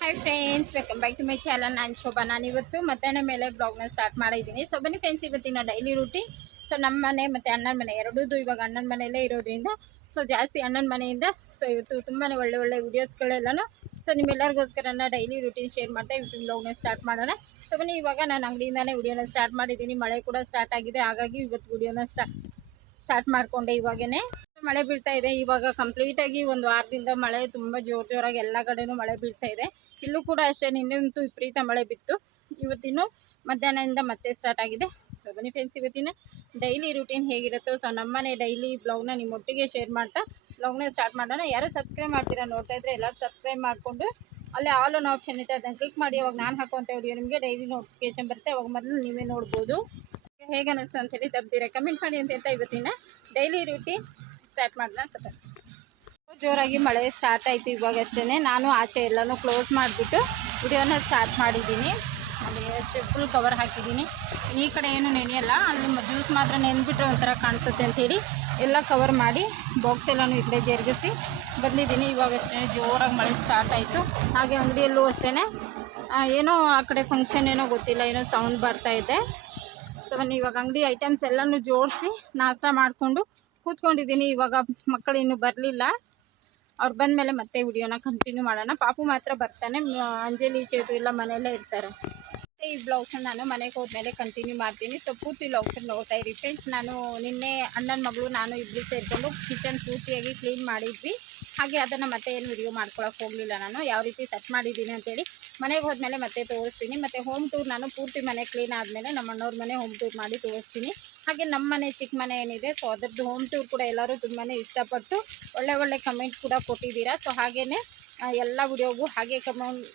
Hi friends welcome back to my channel ನಾನು ಶೋಭಾ. ನಾನು ಇವತ್ತು ಮಧ್ಯಾಹ್ನ ಮೇಲೆ ಬ್ಲಾಗ್ನ ಸ್ಟಾರ್ಟ್ ಮಾಡಿದ್ದೀನಿ. ಸೊ ಬನ್ನಿ ಫ್ರೆಂಡ್ಸ್ ಇವತ್ತಿನ ಡೈಲಿ ರೂಟಿ ಸೊ ನಮ್ಮ ಮನೆ ಮತ್ತು ಅಣ್ಣನ ಮನೆ ಎರಡೂ ಇವಾಗ ಅಣ್ಣನ ಮನೆಯಲ್ಲೇ ಇರೋದ್ರಿಂದ ಸೊ ಜಾಸ್ತಿ ಅಣ್ಣನ ಮನೆಯಿಂದ ಸೊ ಇವತ್ತು ತುಂಬಾ ಒಳ್ಳೆ ಒಳ್ಳೆ ವೀಡಿಯೋಸ್ಗಳೆಲ್ಲನೂ ಸೊ ನಿಮ್ಮೆಲ್ಲರಿಗೋಸ್ಕರ ಡೈಲಿ ರೂಟೀನ್ ಶೇರ್ ಮಾಡ್ತಾ ಇವತ್ತು ಬ್ಲಾಗ್ನ ಸ್ಟಾರ್ಟ್ ಮಾಡೋಣ. ಸೊ ಬನ್ನಿ, ಇವಾಗ ನಾನು ಅಂಗಡಿಯಿಂದನೇ ವಿಡಿಯೋನ ಸ್ಟಾರ್ಟ್ ಮಾಡಿದ್ದೀನಿ. ಮಳೆ ಕೂಡ ಸ್ಟಾರ್ಟ್ ಆಗಿದೆ. ಹಾಗಾಗಿ ಇವತ್ತು ವಿಡಿಯೋನ ಸ್ಟಾರ್ಟ್ ಸ್ಟಾರ್ಟ್ ಮಾಡಿಕೊಂಡೆ ಇವಾಗೇ ಮಳೆ ಬೀಳ್ತಾ ಇದೆ. ಇವಾಗ ಕಂಪ್ಲೀಟಾಗಿ ಒಂದು ವಾರದಿಂದ ಮಳೆ ತುಂಬಾ ಜೋರ್ ಜೋರಾಗಿ ಎಲ್ಲ ಕಡೆನೂ ಮಳೆ ಬೀಳ್ತಾ ಇದೆ. ಇಲ್ಲೂ ಕೂಡ ಅಷ್ಟೇ ನಿನ್ನೆಂತೂ ವಿಪರೀತ ಮಳೆ ಬಿತ್ತು. ಇವತ್ತಿನೂ ಮಧ್ಯಾಹ್ನದಿಂದ ಮತ್ತೆ ಸ್ಟಾರ್ಟ್ ಆಗಿದೆ. ಸೊ ಬನ್ನಿ ಫ್ರೆಂಡ್ಸ್ ಇವತ್ತಿನ ಡೈಲಿ ರೂಟೀನ್ ಹೇಗಿರುತ್ತೋ. ಸೊ ನಮ್ಮನೆ ಡೈಲಿ ಬ್ಲಾಗ್ನ ನಿಮ್ಮೊಟ್ಟಿಗೆ ಶೇರ್ ಮಾಡ್ತಾ ಬ್ಲಾಗ್ನ ಸ್ಟಾರ್ಟ್ ಮಾಡೋಣ. ಯಾರು ಸಬ್ಸ್ಕ್ರೈಬ್ ಮಾಡ್ತೀರಾ ನೋಡ್ತಾ ಇದ್ರೆ ಎಲ್ಲರೂ ಸಬ್ಸ್ಕ್ರೈಬ್ ಮಾಡಿಕೊಂಡು, ಅಲ್ಲೇ ಆಲ್ ಒನ್ ಆಪ್ಷನ್ ಇದೆ ಅದನ್ನು ಕ್ಲಿಕ್ ಮಾಡಿ, ಅವಾಗ ನಾನು ಹಾಕುವಂಥ ವಿಡಿಯೋ ನಿಮಗೆ ಡೈಲಿ ನೋಟಿಫಿಕೇಶನ್ ಬರುತ್ತೆ. ಅವಾಗ ಮೊದಲು ನೀವೇ ನೋಡ್ಬೋದು. ಹೇಗೆ ಅನ್ನಿಸ್ತು ಅಂತೇಳಿ ತಪ್ಪದಿರ ಕಮೆಂಟ್ ಮಾಡಿ ಅಂತ ಹೇಳ್ತಾ ಇವತ್ತಿನ ಡೈಲಿ ರೂಟೀನ್ ಸ್ಟಾರ್ಟ್ ಮಾಡೋಣ ಸ್ವಲ್ಪ ಜೋರಾಗಿ ಮಳೆ ಸ್ಟಾರ್ಟ್ ಆಯಿತು ಇವಾಗ ಅಷ್ಟೇ ನಾನು ಆಚೆ ಎಲ್ಲನೂ ಕ್ಲೋಸ್ ಮಾಡಿಬಿಟ್ಟು ವಿಡಿಯೋನ ಸ್ಟಾರ್ಟ್ ಮಾಡಿದ್ದೀನಿ. ಅಲ್ಲಿ ಫುಲ್ ಕವರ್ ಹಾಕಿದ್ದೀನಿ. ಈ ಕಡೆ ಏನು ನೆನೆಯಲ್ಲ, ಅಲ್ಲಿ ಜ್ಯೂಸ್ ಮಾತ್ರ ನೆನೆಬಿಟ್ರೆ ಒಂಥರ ಕಾಣಿಸುತ್ತೆ ಅಂಥೇಳಿ ಎಲ್ಲ ಕವರ್ ಮಾಡಿ ಬಾಕ್ಸ್ ಎಲ್ಲನೂ ಈ ಕಡೆ ಜರುಗಿಸಿ ಬಂದಿದ್ದೀನಿ. ಇವಾಗ ಅಷ್ಟೇ ಜೋರಾಗಿ ಮಳೆ ಸ್ಟಾರ್ಟ್ ಆಯಿತು. ಹಾಗೆ ಅಂಗಡಿಯಲ್ಲೂ ಅಷ್ಟೇ ಏನೋ ಆ ಕಡೆ ಫಂಕ್ಷನ್ ಏನೋ ಗೊತ್ತಿಲ್ಲ, ಏನೋ ಸೌಂಡ್ ಬರ್ತಾ ಇದೆ. ಸೊ ಬನ್ನಿ, ಇವಾಗ ಅಂಗಡಿ ಐಟಮ್ಸ್ ಎಲ್ಲನೂ ಜೋಡಿಸಿ ನಾಷ್ಟ ಮಾಡಿಕೊಂಡು ಕೂತ್ಕೊಂಡಿದ್ದೀನಿ. ಇವಾಗ ಮಕ್ಕಳು ಇನ್ನು ಬರಲಿಲ್ಲ. ಅವ್ರು ಬಂದಮೇಲೆ ಮತ್ತೆ ವಿಡಿಯೋನ ಕಂಟಿನ್ಯೂ ಮಾಡೋಣ. ಪಾಪು ಮಾತ್ರ ಬರ್ತಾನೆ. ಅಂಜಲಿ, ಚೇತು ಎಲ್ಲ ಮನೆಯಲ್ಲೇ ಇರ್ತಾರೆ. ಈ ಬ್ಲೌಸನ್ನು ನಾನು ಮನೆಗೆ ಹೋದ್ಮೇಲೆ ಕಂಟಿನ್ಯೂ ಮಾಡ್ತೀನಿ. ಸೊ ಪೂರ್ತಿ ಬ್ಲೌಸನ್ನು ನೋಡ್ತಾ ಇರಿ. ಫ್ರೆಂಡ್ಸ್ ನಾನು ನಿನ್ನೆ ಅಣ್ಣನ ಮಗಳು, ನಾನು ಇಬ್ಬರು ಸೇರಿಕೊಂಡು ಕಿಚನ್ ಪೂರ್ತಿಯಾಗಿ ಕ್ಲೀನ್ ಮಾಡಿದ್ವಿ. ಹಾಗೆ ಅದನ್ನು ಮತ್ತೆ ಏನು ವಿಡಿಯೋ ಮಾಡ್ಕೊಳಕ್ಕೆ ಹೋಗಲಿಲ್ಲ ನಾನು. ಯಾವ ರೀತಿ ಸೆಟ್ ಮಾಡಿದ್ದೀನಿ ಅಂತೇಳಿ ಮನೆಗೆ ಹೋದ್ಮೇಲೆ ಮತ್ತೆ ತೋರಿಸ್ತೀನಿ. ಮತ್ತು ಹೋಮ್ ಟೂರ್ ನಾನು ಪೂರ್ತಿ ಮನೆ ಕ್ಲೀನ್ ಆದಮೇಲೆ ನಮ್ಮ ಅಣ್ಣವ್ರ ಮನೆ ಹೋಮ್ ಟೂರ್ ಮಾಡಿ ತೋರಿಸ್ತೀನಿ. ಹಾಗೆ ನಮ್ಮ ಮನೆ, ಚಿಕ್ಕ ಮನೆ ಏನಿದೆ ಸೊ ಅದರದ್ದು ಹೋಮ್ ಟೂರ್ ಕೂಡ ಎಲ್ಲರೂ ತುಂಬಾ ಇಷ್ಟಪಟ್ಟು ಒಳ್ಳೆ ಒಳ್ಳೆ ಕಮೆಂಟ್ ಕೂಡ ಕೊಟ್ಟಿದ್ದೀರಾ. ಸೊ ಹಾಗೆಯೇ ಎಲ್ಲ ವಿಡಿಯೋಗೂ ಹಾಗೆ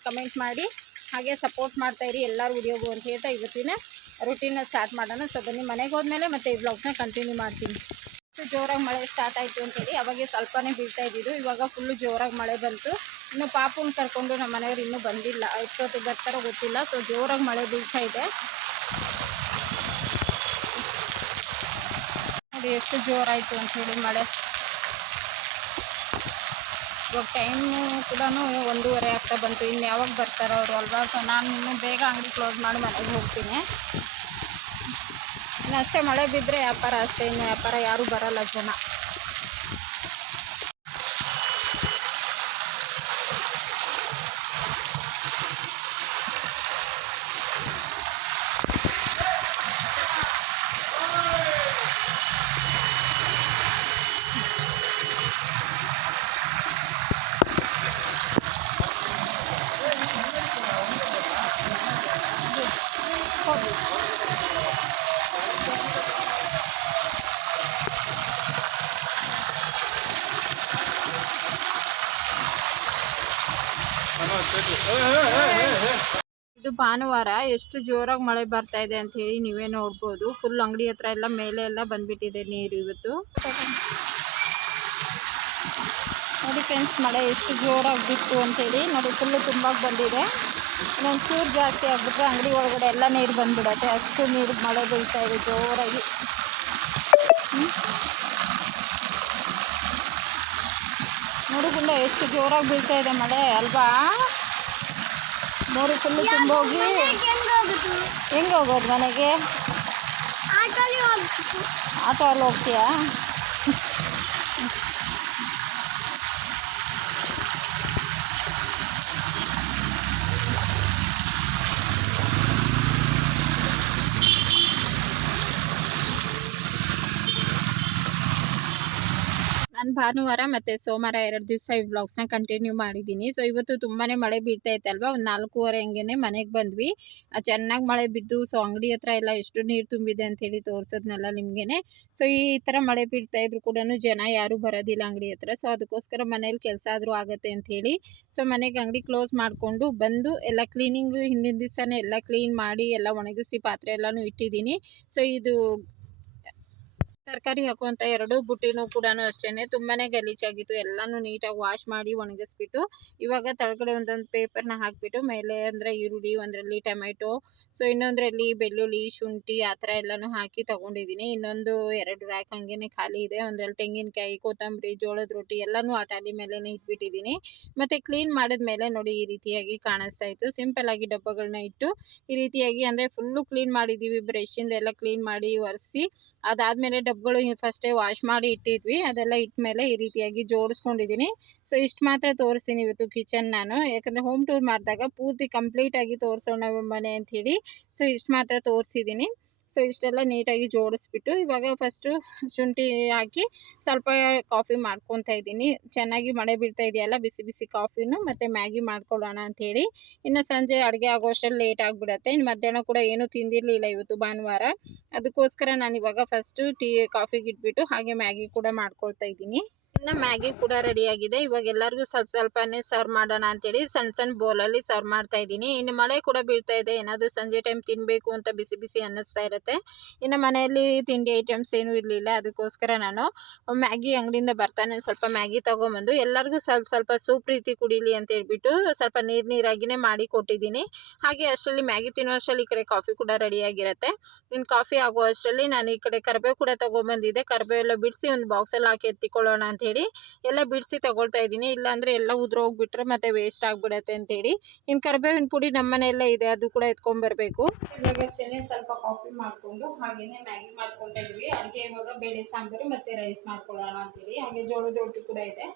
ಕಮೆಂಟ್ ಮಾಡಿ, ಹಾಗೆ ಸಪೋರ್ಟ್ ಮಾಡ್ತಾ ಇರಿ ಎಲ್ಲರ ವಿಡಿಯೋಗೂ ಅಂತ ಹೇಳ್ತಾ ಇವತ್ತಿನ ರುಟೀನ ಸ್ಟಾರ್ಟ್ ಮಾಡೋಣ. ಸೊ ಬನ್ನಿ, ಮನೆಗೆ ಹೋದ್ಮೇಲೆ ಮತ್ತೆ ಈ ಬ್ಲಾಗ್ನ ಕಂಟಿನ್ಯೂ ಮಾಡ್ತೀನಿ. ಜೋರಾಗಿ ಮಳೆ ಸ್ಟಾರ್ಟ್ ಆಯಿತು ಅಂತೇಳಿ ಅವಾಗೆ ಸ್ವಲ್ಪನೇ ಬೀಳ್ತಾ ಇದ್ದಿದ್ದು. ಇವಾಗ ಫುಲ್ಲು ಜೋರಾಗಿ ಮಳೆ ಬಂತು. ಇನ್ನು ಪಾಪುನ ಕರ್ಕೊಂಡು ನಮ್ಮ ಮನೆಯವ್ರು ಇನ್ನೂ ಬಂದಿಲ್ಲ. ಎಷ್ಟೊತ್ತಿಗೆ ಬರ್ತಾರೋ ಗೊತ್ತಿಲ್ಲ. ಸೊ ಜೋರಾಗಿ ಮಳೆ ಬೀಳ್ತಾ ಇದೆ. ನೋಡಿ ಎಷ್ಟು ಜೋರಾಯಿತು ಅಂಥೇಳಿ ಮಳೆ ಇವಾಗ ಟೈಮು ಕೂಡ ಒಂದೂವರೆ ಆಗ್ತಾ ಬಂತು. ಇನ್ನು ಯಾವಾಗ ಬರ್ತಾರೋ ಅವರು ಅಲ್ವಾ? ಸೊ ನಾನು ಇನ್ನೂ ಬೇಗ ಅಂಗಡಿ ಕ್ಲೋಸ್ ಮಾಡಿ ಮನೆಗೆ ಹೋಗ್ತೀನಿ. ಇನ್ನು ಅಷ್ಟೇ ಮಳೆ ಬಿದ್ದರೆ ವ್ಯಾಪಾರ ಅಷ್ಟೇ. ಇನ್ನು ವ್ಯಾಪಾರ ಯಾರೂ ಬರಲ್ಲ ಜನ ಹೋಗಿ ಇದು ಭಾನುವಾರ ಎಷ್ಟು ಜೋರಾಗಿ ಮಳೆ ಬರ್ತಾ ಇದೆ ಅಂತ ಹೇಳಿ ನೀವೇ ನೋಡ್ಬೋದು. ಫುಲ್ ಅಂಗಡಿ ಹತ್ರ ಎಲ್ಲ ಮೇಲೆ ಎಲ್ಲ ಬಂದ್ಬಿಟ್ಟಿದೆ ನೀರು ಇವತ್ತು. ನೋಡಿ ಫ್ರೆಂಡ್ಸ್ ಮಳೆ ಎಷ್ಟು ಜೋರಾಗಿ ಬಿತ್ತು ಅಂತೇಳಿ ನೋಡಿ ಫುಲ್ಲು ತುಂಬ ಬಂದಿದೆ. ಇನ್ನೊಂದು ಚೂರು ಜಾಸ್ತಿ ಆಗಿಬಿಟ್ರೆ ಅಂಗಡಿ ಒಳಗಡೆ ಎಲ್ಲ ನೀರು ಬಂದ್ಬಿಡತ್ತೆ. ಅಷ್ಟು ನೀರು ಮಳೆ ಬೀಳ್ತಾ ಇದೆ ಜೋರಾಗಿ. ನೋಡಿ, ಗುಂಡ, ಎಷ್ಟು ಜೋರಾಗಿ ಬೀಳ್ತಾ ಇದೆ ಮಳೆ. ಅಲ್ವಾ? ನೋಡಿ ಫುಲ್ಲು ತುಂಬೋಗಿ ಹೆಂಗೆ. ಹೋಗೋದು? ಮನೆಗೆ? ಆಟೋ ಅಲ್ಲಿ ಹೋಗ್ತೀಯಾ? ಭಾನುವಾರ ಮತ್ತು ಸೋಮವಾರ ಎರಡು ದಿವಸ ಈ ಬ್ಲಾಗ್ಸ್ನ ಕಂಟಿನ್ಯೂ ಮಾಡಿದ್ದೀನಿ. ಸೊ ಇವತ್ತು ತುಂಬಾ ಮಳೆ ಬೀಳ್ತಾ ಇತ್ತಲ್ವ? ಒಂದು ನಾಲ್ಕೂವರೆ ಹಂಗೆ ಮನೆಗೆ ಬಂದ್ವಿ. ಚೆನ್ನಾಗಿ ಮಳೆ ಬಿದ್ದು ಸೊ ಅಂಗಡಿ ಹತ್ರ ಎಲ್ಲ ಎಷ್ಟು ನೀರು ತುಂಬಿದೆ ಅಂತೇಳಿ ತೋರಿಸೋದ್ನೆಲ್ಲ ನಿಮಗೇನೆ. ಸೊ ಈ ಥರ ಮಳೆ ಬೀಳ್ತಾ ಇದ್ರು ಕೂಡ ಜನ ಯಾರೂ ಬರೋದಿಲ್ಲ ಅಂಗಡಿ ಹತ್ರ. ಸೊ ಅದಕ್ಕೋಸ್ಕರ ಮನೇಲಿ ಕೆಲಸ ಆದರೂ ಆಗುತ್ತೆ ಅಂಥೇಳಿ ಸೊ ಮನೆಗೆ ಅಂಗಡಿ ಕ್ಲೋಸ್ ಮಾಡಿಕೊಂಡು ಬಂದು ಎಲ್ಲ ಕ್ಲೀನಿಂಗು ಹಿಂದಿನ ದಿವಸನೇ ಎಲ್ಲ ಕ್ಲೀನ್ ಮಾಡಿ ಎಲ್ಲ ಒಣಗಿಸಿ ಪಾತ್ರೆ ಎಲ್ಲನೂ ಇಟ್ಟಿದ್ದೀನಿ. ಸೊ ಇದು ತರಕಾರಿ ಹಾಕುವಂಥ ಎರಡು ಬುಟ್ಟಿನೂ ಕೂಡ ಅಷ್ಟೇ ತುಂಬಾನೇ ಗಲೀಜಾಗಿತ್ತು. ಎಲ್ಲನೂ ನೀಟಾಗಿ ವಾಶ್ ಮಾಡಿ ಒಣಗಿಸ್ಬಿಟ್ಟು, ಇವಾಗ ತಳಗಡೆ ಒಂದೊಂದು ಪೇಪರ್ನ ಹಾಕಿಬಿಟ್ಟು, ಮೇಲೆ ಅಂದರೆ ಈರುಳ್ಳಿ, ಒಂದರಲ್ಲಿ ಟೊಮೆಟೊ ಸೊ ಇನ್ನೊಂದರಲ್ಲಿ ಬೆಳ್ಳುಳ್ಳಿ, ಶುಂಠಿ ಆ ಥರ ಎಲ್ಲನೂ ಹಾಕಿ ತಗೊಂಡಿದ್ದೀನಿ. ಇನ್ನೊಂದು ಎರಡು ರ್ಯಾಕ್ ಹಂಗೇನೆ ಖಾಲಿ ಇದೆ. ಒಂದರಲ್ಲಿ ತೆಂಗಿನಕಾಯಿ, ಕೊತ್ತಂಬರಿ, ಜೋಳದ ರೊಟ್ಟಿ ಎಲ್ಲನೂ ಆ ಟಾಲಿ ಮೇಲೇ ಇಟ್ಬಿಟ್ಟಿದ್ದೀನಿ. ಮತ್ತು ಕ್ಲೀನ್ ಮಾಡಿದ್ಮೇಲೆ ನೋಡಿ ಈ ರೀತಿಯಾಗಿ ಕಾಣಿಸ್ತಾ ಇತ್ತು. ಸಿಂಪಲ್ ಆಗಿ ಡಬ್ಬಗಳನ್ನ ಇಟ್ಟು ಈ ರೀತಿಯಾಗಿ ಅಂದರೆ ಫುಲ್ಲು ಕ್ಲೀನ್ ಮಾಡಿದ್ದೀವಿ ಬ್ರಷಿಂದ ಎಲ್ಲ ಕ್ಲೀನ್ ಮಾಡಿ ಒರೆಸಿ, ಅದಾದಮೇಲೆ ಡಬ್ಗಳು ಫಸ್ಟೇ ವಾಶ್ ಮಾಡಿ ಇಟ್ಟಿದ್ವಿ. ಅದೆಲ್ಲ ಇಟ್ಮೇಲೆ ಈ ರೀತಿಯಾಗಿ ಜೋಡಿಸ್ಕೊಂಡಿದ್ದೀನಿ ಸೊ ಇಷ್ಟು ಮಾತ್ರ ತೋರಿಸ್ತೀನಿ ಇವತ್ತು ಕಿಚನ್ ನಾನು. ಯಾಕಂದರೆ ಹೋಮ್ ಟೂರ್ ಮಾಡಿದಾಗ ಪೂರ್ತಿ ಕಂಪ್ಲೀಟಾಗಿ ತೋರಿಸೋಣ ಮನೆ ಹೇಳಿ ಸೊ ಇಷ್ಟು ಮಾತ್ರ ತೋರಿಸಿದ್ದೀನಿ ಸೊ, ಇಷ್ಟೆಲ್ಲ ನೀಟಾಗಿ ಜೋಡಿಸ್ಬಿಟ್ಟು ಇವಾಗ ಫಸ್ಟು ಶುಂಠಿ ಹಾಕಿ ಸ್ವಲ್ಪ ಕಾಫಿ ಮಾಡ್ಕೊತಾ ಇದ್ದೀನಿ. ಚೆನ್ನಾಗಿ ಮಳೆ ಬೀಳ್ತಾ ಇದೆಯಲ್ಲ, ಬಿಸಿ ಬಿಸಿ ಕಾಫಿನೂ ಮತ್ತು ಮ್ಯಾಗಿ ಮಾಡ್ಕೊಳ್ಳೋಣ ಅಂಥೇಳಿ. ಇನ್ನು ಸಂಜೆ ಅಡುಗೆ ಆಗೋಷ್ಟರಲ್ಲಿ ಲೇಟ್ ಆಗಿಬಿಡತ್ತೆ. ಇನ್ನು ಮಧ್ಯಾಹ್ನ ಕೂಡ ಏನೂ ತಿಂದಿರಲಿಲ್ಲ ಇವತ್ತು ಭಾನುವಾರ. ಅದಕ್ಕೋಸ್ಕರ ನಾನು ಇವಾಗ ಫಸ್ಟು ಟೀ ಕಾಫಿಗೆ ಇಟ್ಬಿಟ್ಟು ಹಾಗೆ ಮ್ಯಾಗಿ ಕೂಡ ಮಾಡ್ಕೊಳ್ತಾ ಇದ್ದೀನಿ. ಇನ್ನು ಮ್ಯಾಗಿ ಕೂಡ ರೆಡಿಯಾಗಿದೆ ಇವಾಗ ಎಲ್ಲರಿಗೂ ಸ್ವಲ್ಪ ಸ್ವಲ್ಪನೇ ಸರ್ವ್ ಮಾಡೋಣ ಅಂತೇಳಿ ಸಣ್ಣ ಸಣ್ಣ ಬೌಲಲ್ಲಿ ಸರ್ವ್ ಮಾಡ್ತಾ ಇದ್ದೀನಿ. ಇನ್ನು ಮಳೆ ಕೂಡ ಬೀಳ್ತಾ ಇದೆ. ಏನಾದರೂ ಸಂಜೆ ಟೈಮ್ ತಿನ್ನಬೇಕು ಅಂತ ಬಿಸಿ ಬಿಸಿ ಅನ್ನಿಸ್ತಾ ಇರುತ್ತೆ. ಇನ್ನು ಮನೆಯಲ್ಲಿ ತಿಂಡಿ ಐಟಮ್ಸ್ ಏನೂ ಇರಲಿಲ್ಲ. ಅದಕ್ಕೋಸ್ಕರ ನಾನು ಮ್ಯಾಗಿ ಅಂಗಡಿಯಿಂದ ಬರ್ತಾನೆ ಸ್ವಲ್ಪ ಮ್ಯಾಗಿ ತೊಗೊಂಬಂದು ಎಲ್ಲರಿಗೂ ಸ್ವಲ್ಪ ಸ್ವಲ್ಪ ಸೂಪ್ ರೀತಿ ಕುಡೀಲಿ ಅಂತ ಹೇಳ್ಬಿಟ್ಟು ಸ್ವಲ್ಪ ನೀರು ನೀರಾಗಿನೇ ಮಾಡಿ ಕೊಟ್ಟಿದ್ದೀನಿ. ಹಾಗೆ ಅಷ್ಟರಲ್ಲಿ ಮ್ಯಾಗಿ ತಿನ್ನೋ ಅಷ್ಟರಲ್ಲಿ ಈ ಕಡೆ ಕಾಫಿ ಕೂಡ ರೆಡಿಯಾಗಿರುತ್ತೆ ಇನ್ನು ಕಾಫಿ ಆಗೋ ಅಷ್ಟರಲ್ಲಿ ನಾನು ಈ ಕಡೆ ಕರ್ಬೇವು ಕೂಡ ತೊಗೊಂಬಂದಿದ್ದೆ. ಕರ್ಬೇವೆಲ್ಲ ಬಿಡಿಸಿ ಒಂದು ಬಾಕ್ಸಲ್ಲಿ ಹಾಕಿ ಎತ್ತಿಕೊಳ್ಳೋಣ ಅಂತ ಹೇಳಿ ಎಲ್ಲ ಬಿಡಿಸಿ ತಗೊಳ್ತಾ ಇದ್ದೀನಿ. ಇಲ್ಲಾಂದರೆ ಎಲ್ಲ ಉದುರೋಗ್ಬಿಟ್ರೆ ಮತ್ತೆ ವೇಸ್ಟ್ ಆಗಿಬಿಡತ್ತೆ ಅಂತೇಳಿ. ಇನ್ನು ಕರಿಬೇವಿನ ಪುಡಿ ನಮ್ಮ ಮನೆಯಲ್ಲೇ ಇದೆ, ಅದು ಕೂಡ ಎತ್ಕೊಂಡ್ಬರ್ಬೇಕು ಇವಾಗ ಅಷ್ಟೇ ಸ್ವಲ್ಪ ಕಾಫಿ ಮಾಡಿಕೊಂಡು ಹಾಗೇನೆ ಮ್ಯಾಗಿ ಮಾಡ್ಕೊತಾ ಇದ್ವಿ. ಅಡುಗೆ ಇವಾಗ ಬೇಳೆ ಸಾಂಬಾರು ಮತ್ತು ರೈಸ್ ಮಾಡ್ಕೊಳ್ಳೋಣ ಅಂತೇಳಿ. ಹಾಗೆ ಜೋಳದ ರೊಟ್ಟಿ ಕೂಡ ಇದೆ.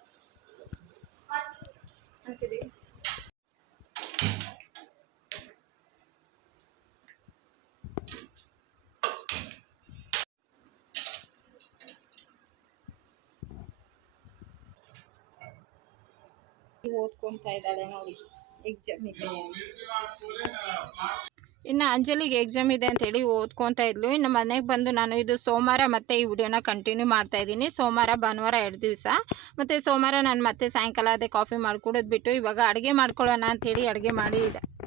ಅಂತಿದ್ದೀವಿ ಓದ್ಕೊತಾ ಇದ್ದಾಳೆ ನೋಡಿ ಎಕ್ಸಾಮ್ ಇದೆ ಇನ್ನು ಅಂಜಲಿಗೆ ಎಕ್ಸಾಮ್ ಇದೆ ಅಂತ ಹೇಳಿ ಓದ್ಕೊತಾ ಇದ್ಲು. ಇನ್ನು ಮನೆಗೆ ಬಂದು ನಾನು ಇದು ಸೋಮವಾರ ಮತ್ತೆ ಈ ವಿಡಿಯೋನ ಕಂಟಿನ್ಯೂ ಮಾಡ್ತಾ ಇದ್ದೀನಿ. ಸೋಮವಾರ, ಭಾನುವಾರ ಎರಡು ದಿವಸ. ಮತ್ತು ಸೋಮವಾರ ನಾನು ಮತ್ತೆ ಸಾಯಂಕಾಲ ಅದೇ ಕಾಫಿ ಮಾಡಿಕೊಡೋದು ಬಿಟ್ಟು ಇವಾಗ ಅಡುಗೆ ಮಾಡ್ಕೊಳ್ಳೋಣ ಅಂಥೇಳಿ ಅಡುಗೆ ಮಾಡಿ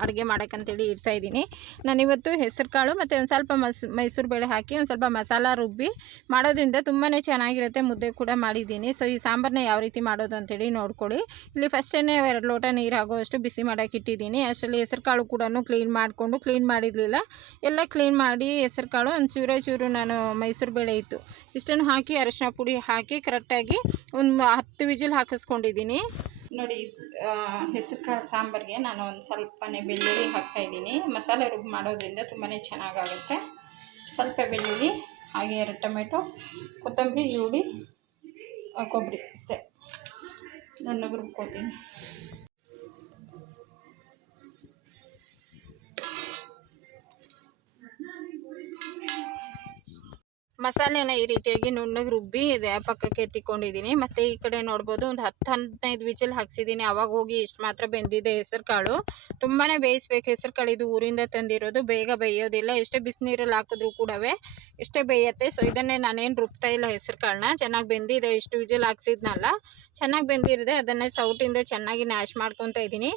ಅಡುಗೆ ಮಾಡೋಕ್ಕಂತೇಳಿ ಇದ್ದೀನಿ. ನಾನಿವತ್ತು ಹೆಸರು ಕಾಳು ಮತ್ತು ಒಂದು ಸ್ವಲ್ಪ ಮಸ್, ಮೈಸೂರು ಬೇಳೆ ಹಾಕಿ ಒಂದು ಸ್ವಲ್ಪ ಮಸಾಲ ರುಬ್ಬಿ ಮಾಡೋದ್ರಿಂದ ತುಂಬಾ ಚೆನ್ನಾಗಿರುತ್ತೆ ಮುದ್ದೆ ಕೂಡ ಮಾಡಿದ್ದೀನಿ. ಸೊ ಈ ಸಾಂಬಾರನ್ನ ಯಾವ ರೀತಿ ಮಾಡೋದು ಅಂತೇಳಿ ನೋಡ್ಕೊಳ್ಳಿ. ಇಲ್ಲಿ ಫಸ್ಟೇ ಎರಡು ಲೋಟ ನೀರು ಆಗೋವಷ್ಟು ಬಿಸಿ ಮಾಡೋಕೆ ಇಟ್ಟಿದ್ದೀನಿ. ಅಷ್ಟರಲ್ಲಿ ಹೆಸರು ಕಾಳು ಕೂಡ ಕ್ಲೀನ್ ಮಾಡಿಕೊಂಡು ಕ್ಲೀನ್ ಮಾಡಿರಲಿಲ್ಲ. ಎಲ್ಲ ಕ್ಲೀನ್ ಮಾಡಿ ಹೆಸರು ಕಾಳು ಒಂದು ಚೂರೇ ಚೂರು ನಾನು ಮೈಸೂರು ಬೇಳೆ ಇತ್ತು. ಇಷ್ಟನ್ನು ಹಾಕಿ ಅರಿಶಿನ ಪುಡಿ ಹಾಕಿ ಕರೆಕ್ಟಾಗಿ ಒಂದು ಹತ್ತು ವಿಜಿಲ್ ಹಾಕಿಸ್ಕೊಂಡಿದ್ದೀನಿ. ನೋಡಿ ಹೆಸರು ಕಾಳು ಸಾಂಬಾರಿಗೆ ನಾನು ಒಂದು ಸ್ವಲ್ಪನೇ ಬೆಳ್ಳುಳ್ಳಿ ಹಾಕ್ತಾಯಿದ್ದೀನಿ ಮಸಾಲೆ ರುಬ್ಬು ಮಾಡೋದ್ರಿಂದ ತುಂಬಾ ಚೆನ್ನಾಗಾಗುತ್ತೆ. ಸ್ವಲ್ಪ ಬೆಳ್ಳುಳ್ಳಿ, ಹಾಗೆ ಎರಡು ಟೊಮೆಟೊ, ಕೊತ್ತಂಬರಿ, ಈರುಳ್ಳಿ ಕೊಬ್ಬರಿ, ಅಷ್ಟೇ. ನುಣ್ಣಗೆ ರುಬ್ಕೋತೀನಿ ಮಸಾಲೆನ ಈ ರೀತಿಯಾಗಿ ನುಣ್ಣಗೆ ರುಬ್ಬಿ ಇದೆ ಪಕ್ಕಕ್ಕೆ ಎತ್ತಿಕೊಂಡಿದ್ದೀನಿ. ಮತ್ತು ಈ ಕಡೆ ನೋಡ್ಬೋದು ಒಂದು ಹತ್ತು ಹದಿನೈದು ವಿಚಲ್ ಹಾಕ್ಸಿದ್ದೀನಿ. ಅವಾಗ ಹೋಗಿ ಇಷ್ಟು ಮಾತ್ರ ಬೆಂದಿದೆ ಹೆಸರು ಕಾಳು ತುಂಬಾ ಬೇಯಿಸ್ಬೇಕು. ಹೆಸರು ಕಾಳು ಇದು ಊರಿಂದ ತಂದಿರೋದು. ಬೇಗ ಬೇಯೋದಿಲ್ಲ. ಎಷ್ಟೇ ಬಿಸಿನೀರಲ್ಲಿ ಹಾಕಿದ್ರು ಕೂಡ ಎಷ್ಟೇ ಬೇಯತ್ತೆ. ಸೊ, ಇದನ್ನೇ ನಾನೇನು ರುಬ್ತಾ ಇಲ್ಲ ಹೆಸರು ಕಾಳನ್ನ ಚೆನ್ನಾಗಿ ಬೆಂದಿದೆ. ಇಷ್ಟು ವಿಜಲ್ ಹಾಕ್ಸಿದ್ನಲ್ಲ. ಚೆನ್ನಾಗಿ ಬೆಂದಿರದೆ. ಅದನ್ನೇ ಸೌಟಿಂದ ಚೆನ್ನಾಗಿ ನ್ಯಾಶ್ ಮಾಡ್ಕೊತಾ ಇದ್ದೀನಿ.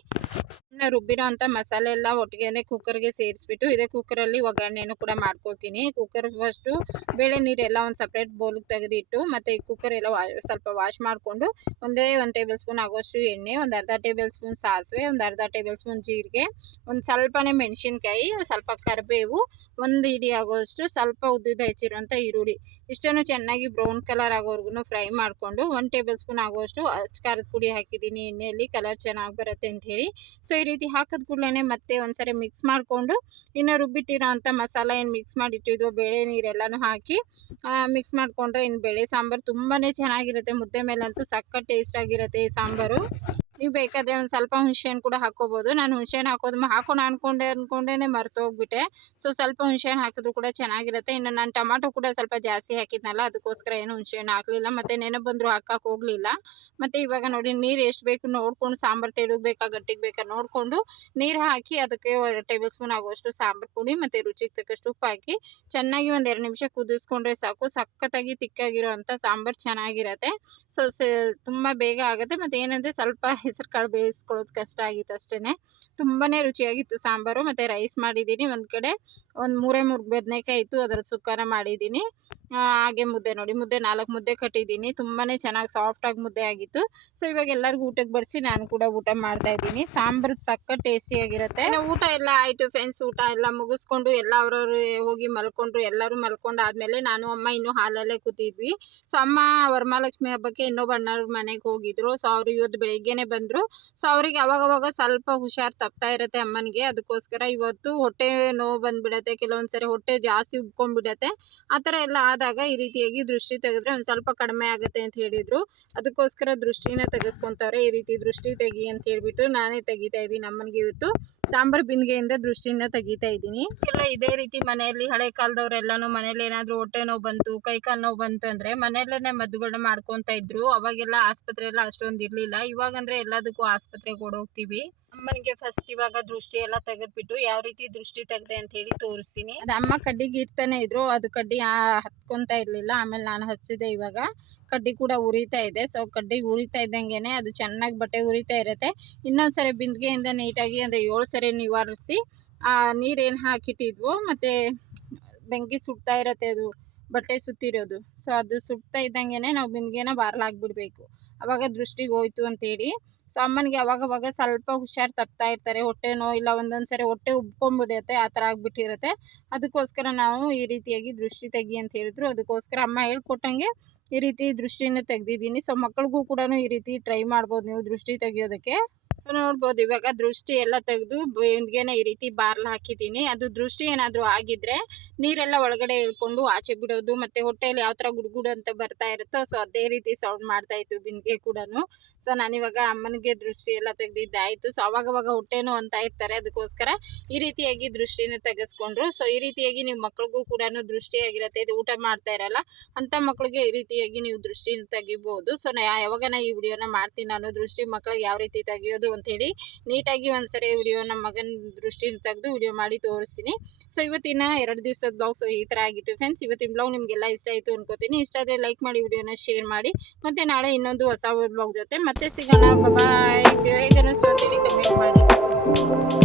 ರುಬ್ಬಿರೋ ಅಂಥ ಮಸಾಲೆ ಎಲ್ಲ ಒಟ್ಟಿಗೆ ಕುಕ್ಕರ್ಗೆ ಸೇರಿಸ್ಬಿಟ್ಟು, ಇದೇ ಕುಕ್ಕರಲ್ಲಿ ಒಗ್ಗರಣೆನೂ ಕೂಡ ಮಾಡ್ಕೊಳ್ತೀನಿ ಕುಕ್ಕರ್ ಫಸ್ಟು ಬೇಳೆ ನೀರೆಲ್ಲ ಒಂದು ಸಪ್ರೇಟ್ ಬೌಲ್ಗೆ ತೆಗೆದಿಟ್ಟು ಮತ್ತು ಈ ಕುಕ್ಕರ್ ಎಲ್ಲ ಸ್ವಲ್ಪ ವಾಶ್ ಮಾಡಿಕೊಂಡು ಒಂದೇ ಒಂದು ಟೇಬಲ್ ಸ್ಪೂನ್ ಆಗೋಷ್ಟು ಎಣ್ಣೆ, ಒಂದು ಅರ್ಧ ಟೇಬಲ್ ಸ್ಪೂನ್ ಸಾಸಿವೆ, ಒಂದು ಅರ್ಧ ಟೇಬಲ್ ಸ್ಪೂನ್ ಜೀರಿಗೆ, ಒಂದು ಸ್ವಲ್ಪನೇ ಮೆಣಸಿನ್ಕಾಯಿ, ಸ್ವಲ್ಪ ಕರಿಬೇವು, ಒಂದು ಇಡಿ ಆಗೋಷ್ಟು ಸ್ವಲ್ಪ ಉದ್ದುದ ಹೆಚ್ಚಿರುವಂಥ ಈರುಳ್ಳಿ. ಇಷ್ಟನ್ನು ಚೆನ್ನಾಗಿ ಬ್ರೌನ್ ಕಲರ್ ಆಗೋವರೆಗೂ ಫ್ರೈ ಮಾಡಿಕೊಂಡು ಒಂದು ಟೇಬಲ್ ಸ್ಪೂನ್ ಆಗೋಷ್ಟು ಖಾರದ ಪುಡಿ ಹಾಕಿದ್ದೀನಿ ಎಣ್ಣೆಯಲ್ಲಿ ಕಲರ್ ಚೆನ್ನಾಗಿ ಬರುತ್ತೆ ಅಂತ ಹೇಳಿ. ಸೊ ಈ ರೀತಿ ಹಾಕಿದ ಕೂಡಲೇ ಮತ್ತೆ ಒಂದ್ಸರಿ ಮಿಕ್ಸ್ ಮಾಡಿಕೊಂಡು ಇನ್ನು ರುಬ್ಬಿಟ್ಟಿರೋ ಅಂಥ ಮಸಾಲ ಏನು ಮಿಕ್ಸ್ ಮಾಡಿಟ್ಟಿದ್ವೋ, ಬೇಳೆ ನೀರೆಲ್ಲನೂ ಹಾಕಿ ಮಿಕ್ಸ್ ಮಾಡಿಕೊಂಡ್ರೆ ಇನ್ನು ಬೇಳೆ ಸಾಂಬಾರು ತುಂಬಾ ಚೆನ್ನಾಗಿರುತ್ತೆ. ಮುದ್ದೆ ಮೇಲಂತೂ ಸಖತ್ ಟೇಸ್ಟಾಗಿರುತ್ತೆ ಈ ಸಾಂಬಾರು. ನೀವು ಬೇಕಾದರೆ ಒಂದು ಸ್ವಲ್ಪ ಹುಣಸೆಹಣ್ಣು ಕೂಡ ಹಾಕೋಬೋದು ನಾನು ಹುಣಸೆಹಣ್ಣು ಹಾಕೋದು ಹಾಕೋಣ ಅನ್ಕೊಂಡೆ ಅಂದ್ಕೊಂಡೇ ಮರ್ತೋಗ್ಬಿಟ್ಟೆ. ಸೊ ಸ್ವಲ್ಪ ಹುಣಸೆಹಣ್ಣು ಹಾಕಿದ್ರು ಕೂಡ ಚೆನ್ನಾಗಿರುತ್ತೆ. ಇನ್ನು ನಾನು ಟೊಮಾಟೊ ಕೂಡ ಸ್ವಲ್ಪ ಜಾಸ್ತಿ ಹಾಕಿದ್ನಲ್ಲ, ಅದಕ್ಕೋಸ್ಕರ ಏನು ಹುಣಸೆಹಣ್ಣು ಹಾಕಲಿಲ್ಲ. ಮತ್ತು ನೆನೆ ಬಂದರೂ ಹಾಕಕ್ಕೆ ಹೋಗಲಿಲ್ಲ. ಮತ್ತು ಇವಾಗ ನೋಡಿ, ನೀರು ಎಷ್ಟು ಬೇಕು ನೋಡ್ಕೊಂಡು, ಸಾಂಬಾರು ಬೇಕಾ, ಗಟ್ಟಿಗೆ ಬೇಕಾ ನೋಡಿಕೊಂಡು ನೀರು ಹಾಕಿ ಅದಕ್ಕೆ ಟೇಬಲ್ ಸ್ಪೂನ್ ಆಗುವಷ್ಟು ಸಾಂಬಾರು ಪುಡಿ ಮತ್ತು ರುಚಿಗೆ ತಕ್ಕಷ್ಟು ಉಪ್ಪು ಹಾಕಿ ಚೆನ್ನಾಗಿ ಒಂದು ಎರಡು ನಿಮಿಷ ಕುದಿಸ್ಕೊಂಡ್ರೆ ಸಾಕು. ಸಖತ್ತಾಗಿ ತಿಕ್ಕಾಗಿರೋ ಅಂಥ ಸಾಂಬಾರು ಚೆನ್ನಾಗಿರುತ್ತೆ. ಸೊ ತುಂಬ ಬೇಗ ಆಗುತ್ತೆ. ಮತ್ತು ಏನಂದರೆ ಸ್ವಲ್ಪ ಹೆಸರು ಕಾಳು ಬೇಯಿಸ್ಕೊಳ್ಳೋದು ಕಷ್ಟ ಆಗಿತ್ತು ಅಷ್ಟೇ ತುಂಬಾ ರುಚಿಯಾಗಿತ್ತು ಸಾಂಬಾರು, ಮತ್ತು ರೈಸ್ ಮಾಡಿದ್ದೀನಿ. ಒಂದು ಕಡೆ ಒಂದು ಮೂರೇ ಮೂರು ಬದನೇಕಾಯಿ ಇತ್ತು ಅದರ ಸುಕ್ಕನ ಮಾಡಿದ್ದೀನಿ. ಹಾಗೆ ಮುದ್ದೆ ನೋಡಿ, ಮುದ್ದೆ ನಾಲ್ಕು ಮುದ್ದೆ ಕಟ್ಟಿದ್ದೀನಿ. ತುಂಬಾ ಚೆನ್ನಾಗಿ ಸಾಫ್ಟಾಗಿ ಮುದ್ದೆ ಆಗಿತ್ತು. ಸೊ ಇವಾಗ ಎಲ್ಲರಿಗೂ ಊಟಕ್ಕೆ ಬಡಿಸಿ ನಾನು ಕೂಡ ಊಟ ಮಾಡ್ತಾ ಇದ್ದೀನಿ. ಸಾಂಬಾರು ಸಕ್ಕ ಟೇಸ್ಟಿಯಾಗಿರುತ್ತೆ ಊಟ ಎಲ್ಲ ಆಯಿತು ಫ್ರೆಂಡ್ಸ್ ಊಟ ಎಲ್ಲ ಮುಗಿಸ್ಕೊಂಡು ಎಲ್ಲ ಅವ್ರವ್ರು ಹೋಗಿ ಮಲ್ಕೊಂಡ್ರು, ಎಲ್ಲರೂ ಮಲ್ಕೊಂಡು ಆದಮೇಲೆ ನಾನು, ಅಮ್ಮ ಇನ್ನೂ ಹಾಲಲ್ಲೇ ಕೂತಿದ್ವಿ. ಸೊ ಅಮ್ಮ ವರಮಹಾಲಕ್ಷ್ಮಿ ಹಬ್ಬಕ್ಕೆ ಇನ್ನೊಬ್ಬ ಅಣ್ಣವ್ರ ಮನೆಗೆ ಹೋಗಿದ್ರು. ಸೊ ಅವರು ಇವತ್ತು ಬೆಳಿಗ್ಗೆನೆ ಬಂದರು. ಸೊ ಅವ್ರಿಗೆ ಅವಾಗವಾಗ ಸ್ವಲ್ಪ ಹುಷಾರು ತಪ್ತಾ ಇರುತ್ತೆ ಅಮ್ಮನಿಗೆ. ಅದಕ್ಕೋಸ್ಕರ ಇವತ್ತು ಹೊಟ್ಟೆ ನೋವು ಬಂದ್ಬಿಡತ್ತೆ. ಕೆಲವೊಂದ್ಸರಿ ಹೊಟ್ಟೆ ಜಾಸ್ತಿ ಉಬ್ಕೊಂಡ್ಬಿಡತ್ತೆ. ಆ ಥರ ಎಲ್ಲ ಆದಾಗ ಈ ರೀತಿಯಾಗಿ ದೃಷ್ಟಿ ತೆಗೆದ್ರೆ ಒಂದು ಸ್ವಲ್ಪ ಕಡಿಮೆ ಆಗುತ್ತೆ ಅಂತ ಹೇಳಿದ್ರು. ಅದಕ್ಕೋಸ್ಕರ ದೃಷ್ಟಿನ ತೆಗೆಸ್ಕೊತಾರೆ ಈ ರೀತಿ ದೃಷ್ಟಿ ತೆಗಿ ಅಂತ ಹೇಳ್ಬಿಟ್ಟು ನಾನೇ ತೆಗಿತಾ ಇದ್ದೀನಿ ಅಮ್ಮನಿಗೆ ಇವತ್ತು. ತಾಂಬರ್ ಬಿಂದಿಗೆಯಿಂದ ದೃಷ್ಟಿನ ತೆಗಿತಾ ಇದ್ದೀನಿ. ಎಲ್ಲ ಇದೇ ರೀತಿ ಮನೆಯಲ್ಲಿ ಹಳೆ ಕಾಲದವರೆಲ್ಲಾನು ಮನೇಲಿ ಏನಾದರೂ ಹೊಟ್ಟೆ ನೋವು ಬಂತು, ಕೈ ಕಾಲು ನೋವು ಬಂತು ಅಂದ್ರೆ ಮನೆಯಲ್ಲೇ ಮದ್ದುಗಳನ್ನ ಮಾಡ್ಕೊತಾ ಇದ್ರು. ಅವಾಗೆಲ್ಲ ಆಸ್ಪತ್ರೆ ಎಲ್ಲ ಅಷ್ಟೊಂದು ಇರಲಿಲ್ಲ. ಇವಾಗಂದ್ರೆ ಎಲ್ಲದಕ್ಕೂ ಆಸ್ಪತ್ರೆಗೆ ಓಡೋಗ್ತೀವಿ ಅಮ್ಮನಿಗೆ ಫಸ್ಟ್ ಇವಾಗ ದೃಷ್ಟಿ ಎಲ್ಲ ತೆಗೆದ್ಬಿಟ್ಟು ಯಾವ ರೀತಿ ದೃಷ್ಟಿ ತೆಗ್ದೆ ಅಂತ ಹೇಳಿ ತೋರಿಸ್ತೀನಿ. ಅದು ಅಮ್ಮ ಕಡ್ಡಿಗೆ ಇರ್ತಾನೆ ಇದ್ರು ಅದು ಕಡ್ಡಿ ಹತ್ಕೊಂತ ಇರಲಿಲ್ಲ ಆಮೇಲೆ ನಾನು ಹಚ್ಚಿದೆ ಇವಾಗ. ಕಡ್ಡಿ ಕೂಡ ಉರಿತಾ ಇದೆ ಸೊ ಕಡ್ಡಿ ಉರಿತಾ ಇದ್ದಂಗೆನೆ ಅದು ಚೆನ್ನಾಗಿ ಬಟ್ಟೆ ಉರಿತಾ ಇರುತ್ತೆ. ಇನ್ನೊಂದ್ಸರಿ ಬಿಂದಿಗೆಯಿಂದ ನೀಟಾಗಿ ಅಂದರೆ ಏಳು ಸರಿ ನಿವಾರಿಸಿ ಆ ನೀರೇನು ಹಾಕಿಟ್ಟಿದ್ವು ಮತ್ತೆ ಬೆಂಕಿ ಸುಡ್ತಾ ಇರತ್ತೆ ಅದು ಬಟ್ಟೆ ಸುತ್ತಿರೋದು. ಸೊ ಅದು ಸುಡ್ತಾ ಇದ್ದಂಗೆನೆ ನಾವು ಬಿಂದಿಗೆನ ಬಾರ್ಲಾಗ್ಬಿಡ್ಬೇಕು. ಅವಾಗ ದೃಷ್ಟಿಗೆ ಹೋಯ್ತು ಅಂತೇಳಿ. ಸೊ ಅಮ್ಮನಿಗೆ ಅವಾಗವಾಗ ಸ್ವಲ್ಪ ಹುಷಾರು ತಪ್ತಾ ಇರ್ತಾರೆ. ಹೊಟ್ಟೆ ನೋವು ಇಲ್ಲ ಒಂದೊಂದು ಸರಿ ಹೊಟ್ಟೆ ಉಬ್ಕೊಂಡ್ಬಿಡುತ್ತೆ, ಆ ಥರ ಆಗ್ಬಿಟ್ಟಿರುತ್ತೆ. ಅದಕ್ಕೋಸ್ಕರ ನಾವು ಈ ರೀತಿಯಾಗಿ ದೃಷ್ಟಿ ತೆಗಿ ಅಂತ ಹೇಳಿದ್ರು. ಅದಕ್ಕೋಸ್ಕರ ಅಮ್ಮ ಹೇಳ್ಕೊಟ್ಟಂಗೆ ಈ ರೀತಿ ದೃಷ್ಟಿನ ತೆಗೆದಿದ್ದೀನಿ. ಸೊ ಮಕ್ಕಳಿಗೂ ಕೂಡ ಈ ರೀತಿ ಟ್ರೈ ಮಾಡ್ಬೋದು ನೀವು ದೃಷ್ಟಿ ತೆಗಿಯೋದಕ್ಕೆ. ಸೊ ನೋಡ್ಬೋದು ಇವಾಗ ದೃಷ್ಟಿ ಎಲ್ಲ ತೆಗೆದು ಬೆಂದಿಗೆನ ಈ ರೀತಿ ಬಾರ್ಲ್ ಹಾಕಿದ್ದೀನಿ. ಅದು ದೃಷ್ಟಿ ಏನಾದರೂ ಆಗಿದ್ರೆ ನೀರೆಲ್ಲ ಒಳಗಡೆ ಇಳ್ಕೊಂಡು ಆಚೆ ಬಿಡೋದು ಮತ್ತೆ ಹೊಟ್ಟೆಯಲ್ಲಿ ಯಾವ ಥರ ಗುಡುಗುಡು ಅಂತ ಬರ್ತಾ ಇರುತ್ತೋ ಸೊ ಅದೇ ರೀತಿ ಸೌಂಡ್ ಮಾಡ್ತಾ ಇತ್ತು ಬಿಂದಿಗೆ ಕೂಡ ಸೊ ನಾನಿವಾಗ ಅಮ್ಮನಿಗೆ ದೃಷ್ಟಿ ಎಲ್ಲ ತೆಗ್ದಿದ್ದಾಯಿತು. ಸೊ ಅವಾಗವಾಗ ಹೊಟ್ಟೆನೂ ಅಂತ ಇರ್ತಾರೆ. ಅದಕ್ಕೋಸ್ಕರ ಈ ರೀತಿಯಾಗಿ ದೃಷ್ಟಿನ ತೆಗೆಸ್ಕೊಂಡ್ರು. ಸೊ ಈ ರೀತಿಯಾಗಿ ನೀವು ಮಕ್ಳಿಗೂ ಕೂಡ ದೃಷ್ಟಿಯಾಗಿರುತ್ತೆ. ಇದು ಊಟ ಮಾಡ್ತಾ ಇರಲ್ಲ. ಅಂಥ ಮಕ್ಕಳಿಗೆ ಈ ರೀತಿಯಾಗಿ ನೀವು ದೃಷ್ಟಿನ ತೆಗಿಬೋದು. ಸೊ ನಾ ಯಾವಾಗ ನಾ ಈ ವಿಡಿಯೋನ ಮಾಡ್ತೀನಿ ನಾನು ದೃಷ್ಟಿ ಮಕ್ಕಳಿಗೆ ಯಾವ ರೀತಿ ತೆಗಿಯೋದು ಅಂತೇಳಿ ನೀಟಾಗಿ ಒಂದ್ಸರಿ ವಿಡಿಯೋ ನಮ್ಮ ಮಗನ ದೃಷ್ಟಿನ ತೆಗೆದು ವಿಡಿಯೋ ಮಾಡಿ ತೋರಿಸ್ತೀನಿ. ಸೊ ಇವತ್ತಿನ ಎರಡು ದಿವಸದ ಬ್ಲಾಗ್ ಸೊ ಈ ಥರ ಆಗಿತ್ತು ಫ್ರೆಂಡ್ಸ್ ಇವತ್ತಿನ ಬ್ಲಾಗ್ ನಿಮಗೆಲ್ಲ ಇಷ್ಟ ಆಯಿತು ಅನ್ಕೋತೀನಿ. ಇಷ್ಟ ಆದರೆ ಲೈಕ್ ಮಾಡಿ ವಿಡಿಯೋನ ಶೇರ್ ಮಾಡಿ. ಮತ್ತು ನಾಳೆ ಇನ್ನೊಂದು ಹೊಸ ಬ್ಲಾಗ್ ಜೊತೆ ಮತ್ತೆ ಸಿಗೋಣ. ಬಾಯ್ ಹೇಗೆ ಅನ್ನಿಸ್ತು ಅಂತೇಳಿ